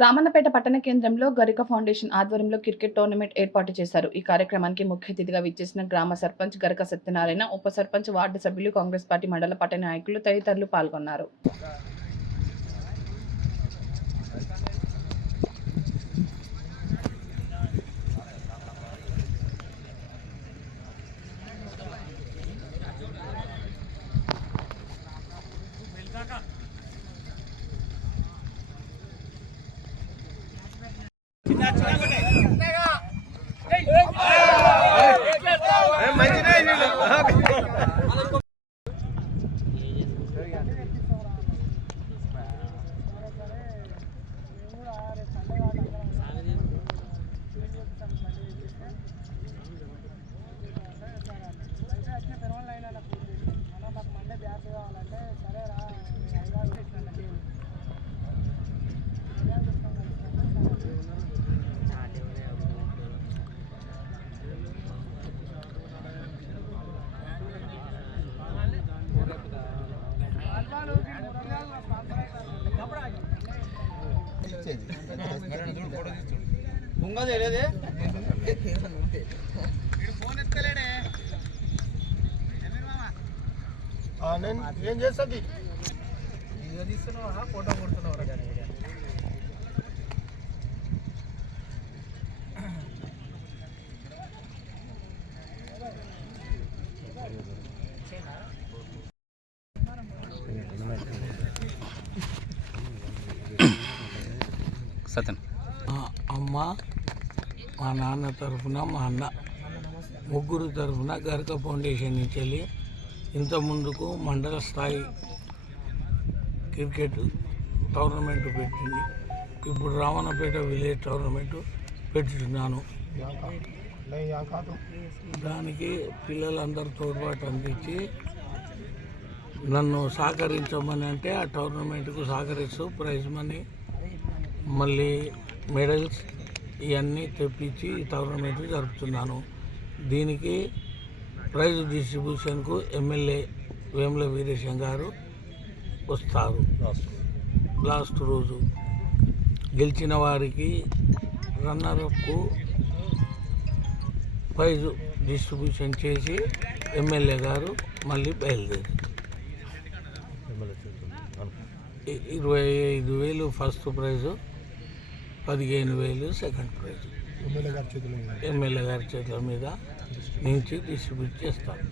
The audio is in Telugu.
రామన్నపేట పట్టణ కేంద్రంలో గరిక ఫౌండేషన్ ఆధ్వర్యంలో క్రికెట్ టోర్నమెంట్ ఏర్పాటు చేశారు. ఈ కార్యక్రమానికి ముఖ్య అతిథిగా విచ్చేసిన గ్రామ సర్పంచ్ గరిక సత్యనారాయణ, ఉప సర్పంచ్, వార్డు సభ్యులు, కాంగ్రెస్ పార్టీ మండల పార్టీ నాయకులు తదితరులు పాల్గొన్నారు. ఏం చేస్తుంది ఫోటో కొడుతున్నావు సతన్ అమ్మ, మా నాన్న తరఫున, మా అన్న ముగ్గురు తరఫున గరిక ఫౌండేషన్ నుంచి వెళ్ళి ఇంత ముందుకు మండల స్థాయి క్రికెట్ టోర్నమెంట్ పెట్టింది. ఇప్పుడు రామన్నపేట విలేజ్ టోర్నమెంట్ పెట్టుతున్నాను. దానికి పిల్లలందరూ తోడ్పాటు అందించి నన్ను సహకరించమని అంటే ఆ టోర్నమెంట్కు సహకరిస్తూ ప్రైజ్ మనీ, మళ్ళీ మెడల్స్ ఇవన్నీ తెప్పించి ఈ టోర్నమెంట్ జరుపుతున్నాను. దీనికి ప్రైజ్ డిస్ట్రిబ్యూషన్కు ఎమ్మెల్యే వేముల వీరేశం గారు వస్తారు. లాస్ట్ రోజు గెలిచిన వారికి రన్నర్కు ప్రైజ్ డిస్ట్రిబ్యూషన్ చేసి ఎమ్మెల్యే గారు మళ్ళీ బయలుదేరి 25,000 first prize, 15,000 second price MLA గారి చేతుల మీద నుంచి డిస్ట్రిబ్యూట్ చేస్తాను.